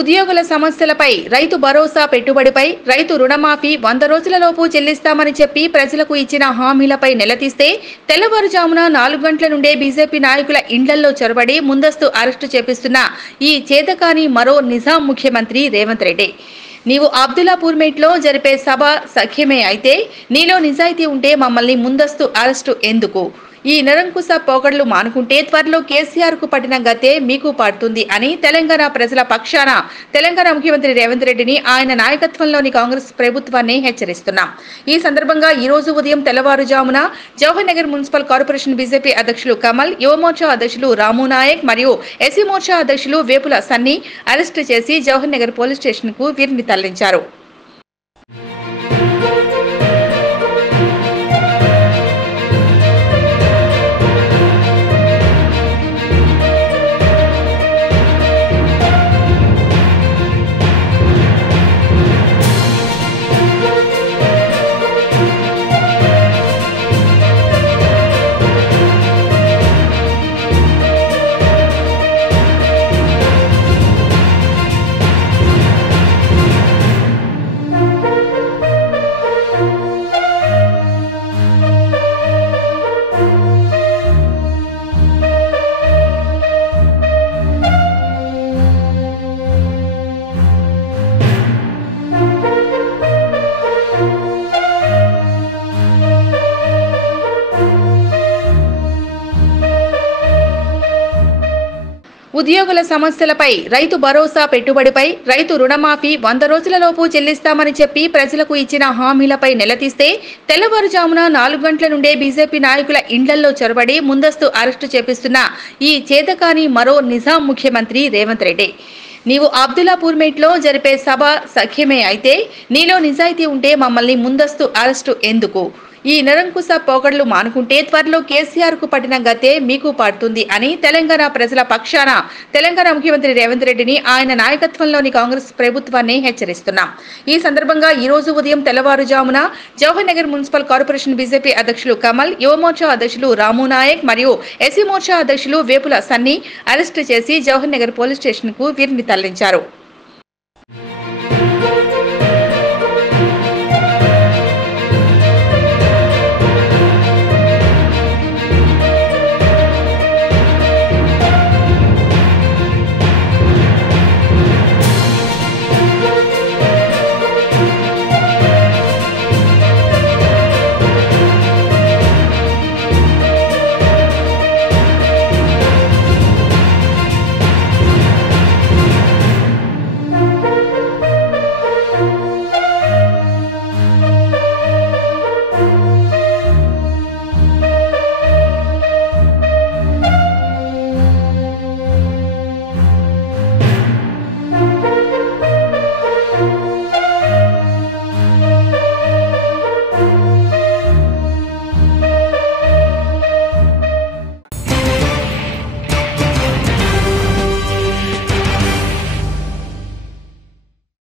ఉద్యోగుల సమస్యలపై రైతు భరోసా పెట్టుబడిపై రైతు రుణమాఫీ 100 రోజులలోపు చెల్లిస్తామని చెప్పి ప్రజలకు ఇచ్చిన హామీలపై నిలదీస్తే తెల్లవారుజామున 4 గంటల నుండే బీజేపీ నాయకుల ఇండ్లల్లో చొరబడి ముందస్తు అరెస్టు చేపిస్తున్న ఈ చేతకాని మరో నిజాం ముఖ్యమంత్రి రేవంత్ రెడ్డి. నీవు అబ్దుల్లాపూర్ మేట్లో జరిపే సభ సఖ్యమే అయితే నీలో నిజాయితీ ఉంటే మమ్మల్ని ముందస్తు అరెస్టు ఎందుకు? ఈ నిరంకుశ పోకడలు మానుకుంటే త్వరలో కేసీఆర్ కు పట్టిన గతే మీకు పడుతుంది అని తెలంగాణ ప్రజల పక్షాన తెలంగాణ ముఖ్యమంత్రి రేవంత్ రెడ్డిని ఆయన నాయకత్వంలోని కాంగ్రెస్ ప్రభుత్వాన్ని హెచ్చరిస్తున్నాం. ఈ సందర్భంగా ఈ రోజు ఉదయం తెల్లవారుజామున Jawahar Nagar municipal corporation BJP అధ్యక్షులు కమల్, యువమోర్చా అధ్యక్షులు రాము నాయక్ మరియు ఎస్సీ మోర్చా అధ్యక్షులు వేపుల సన్నీ అరెస్టు చేసి జవహర్ నగర్ పోలీస్ స్టేషన్ కు వీరిని తరలించారు. ఉద్యోగుల సమస్యలపై రైతు భరోసా పెట్టుబడిపై రైతు రుణమాఫీ 100 రోజులలోపు చెల్లిస్తామని చెప్పి ప్రజలకు ఇచ్చిన హామీలపై నిలదీస్తే తెల్లవారుజామున 4 గంటల నుండే బీజేపీ నాయకుల ఇండ్లల్లో చొరబడి ముందస్తు అరెస్టు చేపిస్తున్న ఈ చేతకాని మరో నిజాం ముఖ్యమంత్రి రేవంత్ రెడ్డి. నీవు అబ్దుల్లాపూర్ మేట్లో జరిపే సభ సఖ్యమే అయితే నీలో నిజాయితీ ఉంటే మమ్మల్ని ముందస్తు అరెస్టు ఎందుకు? ఈ నిరంకుశ పోకడలు మానుకుంటే త్వరలో కేసీఆర్ కు పట్టిన గతే మీకు పడుతుంది అని తెలంగాణ ప్రజల పక్షాన తెలంగాణ ముఖ్యమంత్రి రేవంత్ రెడ్డిని ఆయన నాయకత్వంలోని కాంగ్రెస్ ప్రభుత్వాన్ని హెచ్చరిస్తున్నాం. ఈ సందర్భంగా ఈ రోజు ఉదయం తెల్లవారుజామున Jawahar Nagar municipal corporation BJP అధ్యక్షులు కమల్, యువమోర్చా అధ్యక్షులు రాము నాయక్ మరియు ఎస్సీ మోర్చా అధ్యక్షులు వేపుల సన్నీ అరెస్టు చేసి జవహర్ నగర్ పోలీస్ స్టేషన్ కు వీరిని తరలించారు.